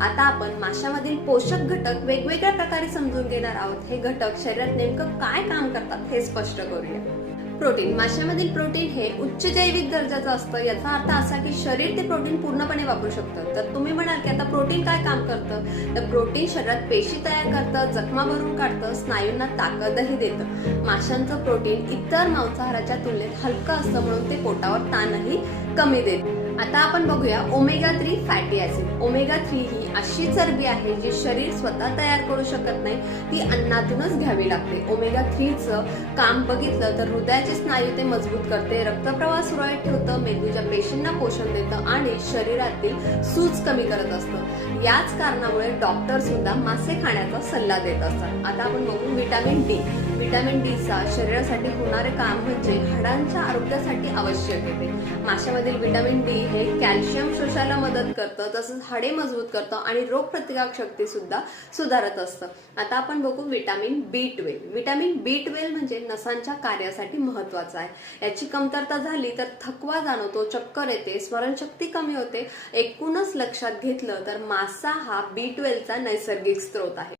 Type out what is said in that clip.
आता आपण माशामधील पोषक घटक वेगवेगळ्या प्रकारे समजून घेणार आहोत। हे घटक शरीरात नेमकं काय काम करतात हे स्पष्ट करूया। प्रोटीन, माशामधील प्रोटीन हे उच्च जैविक दर्जाचं असतं। याचा अर्थ असा की शरीर ते प्रोटीन पूर्णपणे वापरू शकतं। तर तुम्ही म्हणाल की आता प्रोटीन काय काम करतं, तर प्रोटीन शरीरात पेशी तयार करतं, जखमा भरून काढतं, स्नायूंना ताकदही देतं। माशांचं प्रोटीन इतर मांसाहाराच्या तुलनेत हलकं असतं, म्हणून ते पोटावर ताणही कमी देते। आता आपण बघूया ओमेगा 3 फॅटी ऍसिड। ओमेगा 3 ही अशी चरबी आहे जी शरीर स्वतः तयार करू शकत नाही, ती अन्नातूनच घ्यावी लागते। ओमेगा 3 चं काम बघितलं तर हृदयाचे स्नायू ते मजबूत करते, रक्तप्रवाह सुरळीत ठेवतं, मेंदूच्या पेशींना पोषण देतं आणि शरीरातील सूज कमी करत असतं। याच कारणामुळे डॉक्टर सुद्धा मासे खाण्याचा सल्ला देत असतात। आता आपण बघू व्हिटॅमिन डी। व्हिटॅमिन डी चा शरीरासाठी होणारे काम म्हणजे हाडांच्या आरोग्यासाठी आवश्यक आहे। माशामधील व्हिटॅमिन डी हे कॅल्शियम शोषायला मदत करतं, तसंच हाडे मजबूत करतं आणि रोगप्रतिकारक शक्ती सुद्धा सुधारत असतं। आता आपण बघू व्हिटॅमिन B12। व्हिटॅमिन B12 म्हणजे नसांच्या कार्यासाठी महत्वाचं आहे। याची कमतरता झाली तर थकवा जाणवतो, चक्कर येते, स्मरणशक्ती कमी होते। एकूणच लक्षात घेतलं तर मासा हा B12 चा नैसर्गिक स्रोत आहे।